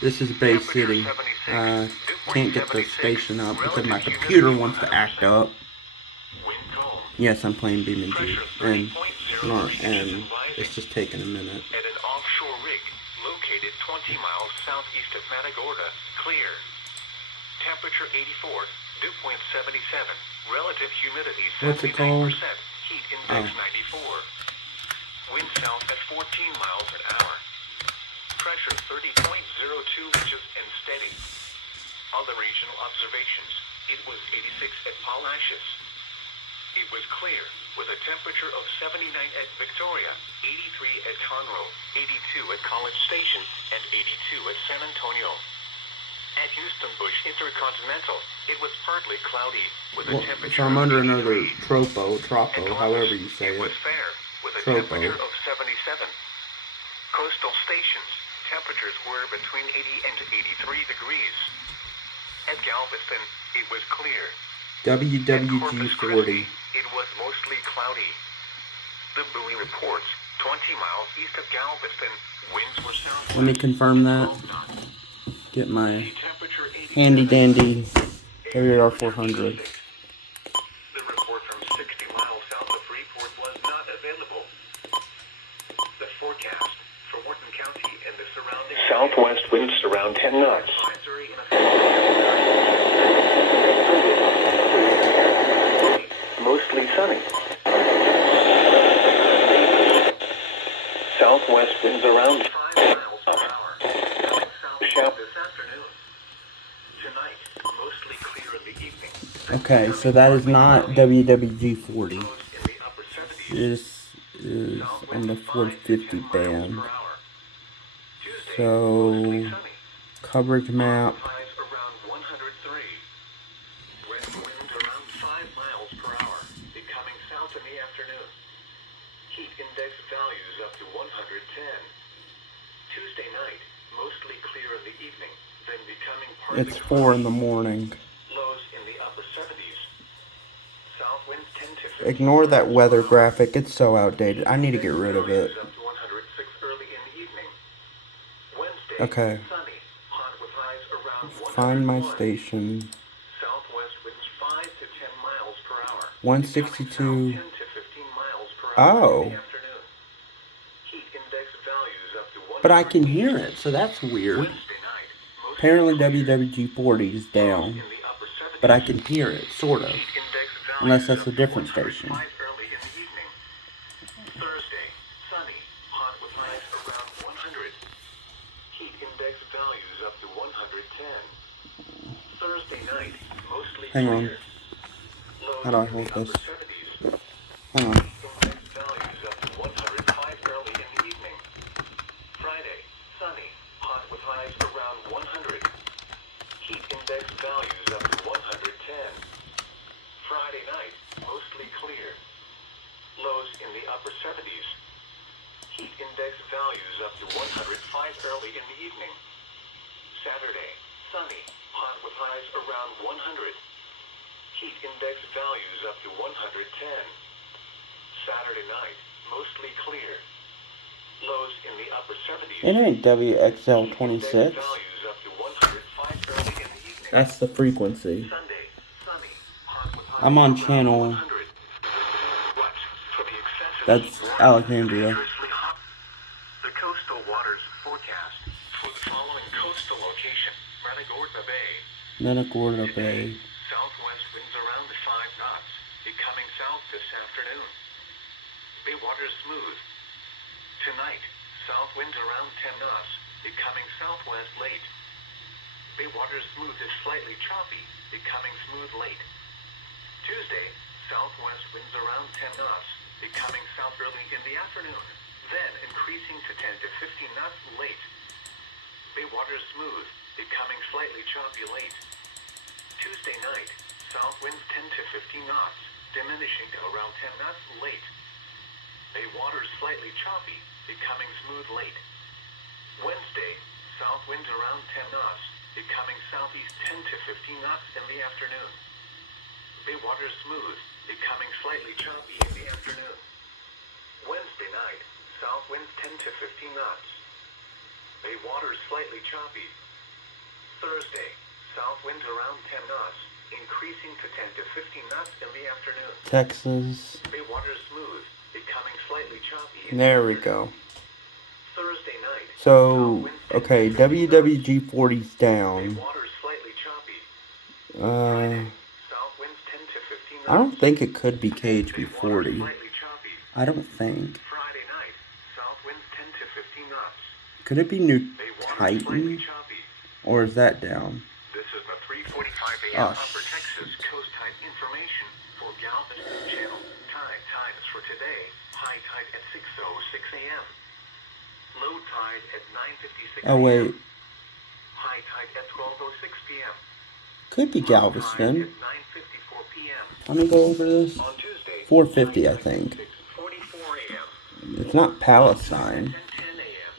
This is Bay City. Can't get the station up because my computer wants to act up. Yes, I'm playing BeamNG, and it's just taking a minute. At an offshore rig located 20 miles southeast of Matagorda, clear. Temperature 84, dew point 77, relative humidity 79%, heat index 94. Wind south at 14 miles an hour. Pressure 30.02 inches and steady. Other regional observations. It was 86 at Palacios. It was clear, with a temperature of 79 at Victoria, 83 at Conroe, 82 at College Station, and 82 at San Antonio. At Houston Bush Intercontinental, it was partly cloudy, with a temperature so I'm under of 83. another tropo, however you say it. It was fair, with a temperature of 77. Coastal stations, temperatures were between 80 and 83 degrees. At Galveston, it was clear. WWG40. It was mostly cloudy. The buoy reports 20 miles east of Galveston, winds were south. Let me confirm that. Get my handy dandy KJY400. The report from 60 miles south of Freeport was not available. The forecast for Wharton County and the surrounding southwest winds around 10 knots. Mostly sunny. Southwest winds around 5 miles per hour. South this afternoon. Tonight, mostly clear in the evening. Okay, so that is not WWG40. This is on the 450 band. So, coverage map. Tuesday night, mostly clear in the evening, then becoming It's 4 in the morning. Lows in the upper 70s. South winds 10 to 15. Ignore that weather graphic. It's so outdated. I need to get rid of it. Up to 106 early in the evening. Wednesday, Okay. sunny, hot with highs around 101. Find my station. Southwest winds 5 to 10 miles per hour. 162. 10 to 15 miles per hour in the afternoon. Heat index values up to 1. But I can hear it, so that's weird. Apparently WWG40 is down. But I can hear it, sort of. Unless that's a different station. Thursday, sunny, hot with highs around 100. Heat index values up to 110. Thursday night, mostly Hang on. clear. How do I hold this? Hang on. Index values up to 105 early in the evening. Friday, sunny, hot with highs around 100. Heat index values up to 110. Friday night, mostly clear. Lows in the upper 70s. Heat index values up to 105 early in the evening. Saturday, sunny, hot with highs around 100. Heat index values up to 110. Saturday night, mostly clear. Lows in the upper 70s. It ain't WXL26. Values up to 105 early in the evening. That's the frequency. Sunday, sunny, hot with highs I'm on around channel. 100. For the excessive That's heat, Alexandria. the coastal waters forecast for the following coastal location: Matagorda Bay. Matagorda Bay. Southwest winds around 5 knots, becoming south this afternoon. Bay waters smooth. Tonight, south winds around 10 knots, becoming southwest late. Bay waters smooth is slightly choppy, becoming smooth late. Tuesday, southwest winds around 10 knots, becoming south early in the afternoon, then increasing to 10 to 15 knots late. Bay waters smooth, becoming slightly choppy late. Tuesday night, south winds 10 to 15 knots, diminishing to around 10 knots late. Bay waters slightly choppy, becoming smooth late. Wednesday, south winds around 10 knots, becoming southeast 10 to 15 knots in the afternoon. Bay waters smooth, becoming slightly choppy in the afternoon. Wednesday night, south winds 10 to 15 knots. Bay waters slightly choppy, Thursday, south winds around 10 knots, increasing to 10 to 15 knots in the afternoon. Texas. Bay water smooth, becoming slightly choppy. There we go. Thursday night. So, okay, WWG40's down. Bay water slightly choppy. South winds 10 to 15 knots. I don't think it could be KJY40. I don't think. Friday night, south winds 10 to 15 knots. Could it be New Titan? Or is that down? This is the 3:45 a.m. Upper Texas Coast Tide information for Galveston Channel. Tide times for today. High tide at 6:06 a.m. Low tide at 9:56 a.m. Oh wait. High tide at 12:06 p.m. Could be Galveston. At 9:54 p.m. Let me go over this. On Tuesday, 450, I think. 6:44 a.m. It's not Palestine. 10 a.m.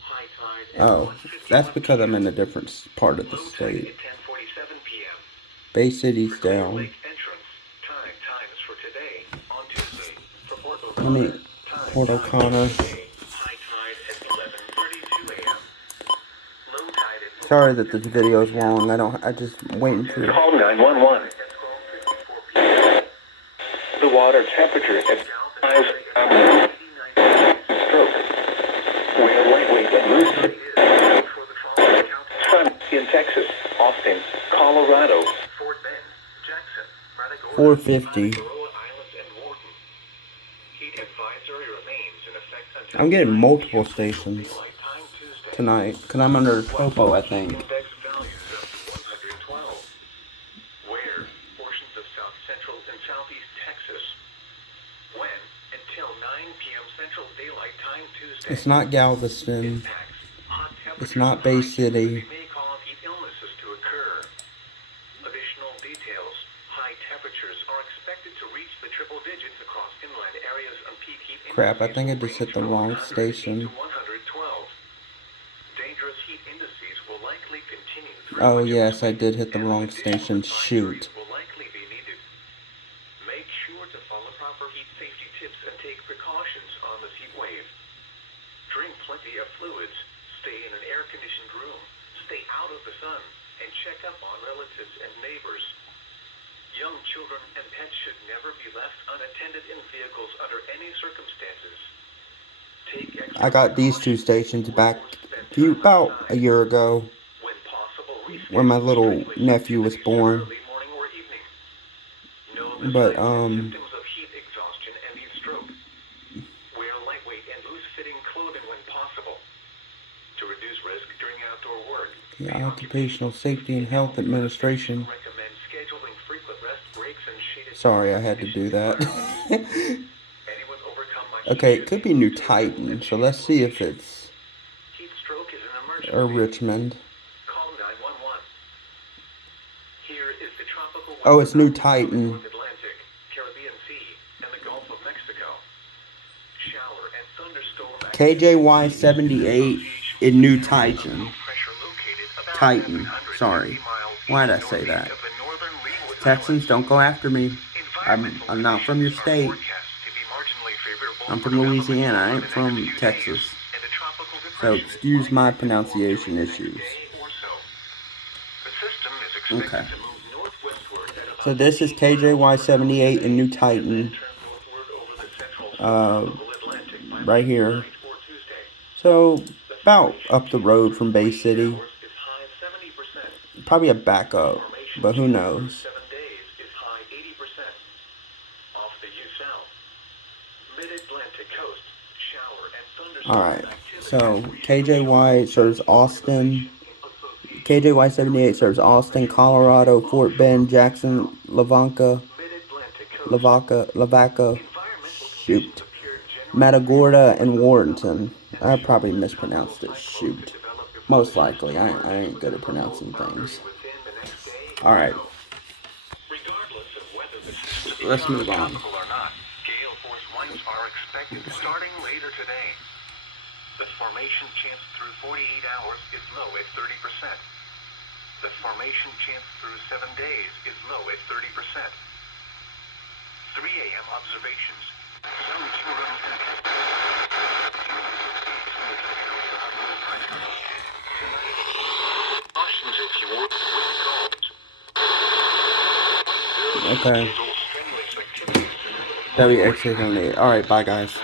High tide at Oh, that's because I'm in a different part of the low tide state. at 10:47 p.m. Bay City's Clear down. Lake entrance. Tide times for today. On Tuesday, for Port Let me, O'Connor. Tide Port times O'Connor. for today. High tide at 11:32 a.m. Low tide at Sorry that this video is long. I just waiting for. Call 911. The water temperature at 5 stroke. Wear lightweight and loose. Sun in Texas, Austin, Colorado. Fort Bend, Jackson, Matagorda, 450. Islands and Wharton. Heat advisory remains in effect until I'm getting 9 multiple p.m. stations Daylight time Tuesday. tonight because I'm under a topo, I think. Index values up to 112. Where portions of south central and southeast Texas. When until 9 p.m. Central Daylight Time Tuesday. It's not Galveston. Impacts. Hot It's temperatures not and Bay high City. humidity may cause heat illnesses to occur. Additional details. High temperatures are expected to reach the triple digits across inland areas on peak heat Crap, I indices think I will just hit range the from wrong 108 station. to 112. Dangerous heat indices will likely continue through Oh much of yes, this I week, did hit the and wrong additional station. advisories Shoot. will likely be needed. Make sure to follow proper heat safety tips and take precautions on this heat wave. Drink plenty of fluids, stay in an air-conditioned room, stay out of the sun, and check up on relatives and neighbors. Young children and pets should never be left unattended in vehicles under any circumstances. Take extra I got these two stations back about a year ago when possible, when my reschedule little strenuous nephew was activities to born. early morning or evening. Know the But signs and symptoms of heat exhaustion and heat stroke. Wear lightweight and loose-fitting clothing when possible. To reduce risk during outdoor work, the Occupational Safety and Health Administration. recommend scheduling frequent rest breaks and shaded. Sorry, I had to do that. Anyone overcome by Okay, heat it could should be be New moved to a cool Titan, and so shaded let's see if location. it's Heat stroke is an emergency. or Richmond. Call 911. Here is the tropical Oh, it's New weather from the Titan. North Atlantic, Caribbean Sea, and the Gulf of Mexico. Shower and thunderstorm KJY78 in New Titan. pressure located about Titan. 750 Sorry. miles Why did I east say that? northeast of the northern Leeward Texans, Islands. don't go after me. Environmental I'm not from your conditions are state. forecast to be marginally favorable I'm for from development Louisiana. I over ain't the from next few Texas. days, and a tropical So depression is excuse my likely to form pronunciation during the next issues. day or so. The system is expected Okay. to move northwestward at about So this is 15 miles per hour KJY78 in New and then Titan. turn northward over the central subtropical Atlantic by Right late here. tonight or Tuesday. So The about formation up the chance road through from Bay 48 City. hours is high 70%. Probably a backup, Formation but who chance through knows? 7 days is high 80%. Off the U-South. Mid-Atlantic coast, shower and thunderstorm Alright, activity. so KJY serves Austin. KJY78 serves Austin, Colorado, Fort Bend, Jackson, Mid-Atlantic coast. Lavaca, Environmental shoot, conditions appear generally Matagorda, and favorable Warrenton. I and probably tropical mispronounced it. cyclones Shoot. could develop before Most the likely. system I emerges ain't with good a at frontal pronouncing boundary things. within the next day or Alright, so. Regardless of whether the system let's becomes move on. tropical or not, gale force winds are expected starting later today. The formation chance through 48 hours is low at 30%. The formation chance through 7 days is low at 30%. 3 a.m. observations. Young children and Okay. WX78. Alright, bye guys.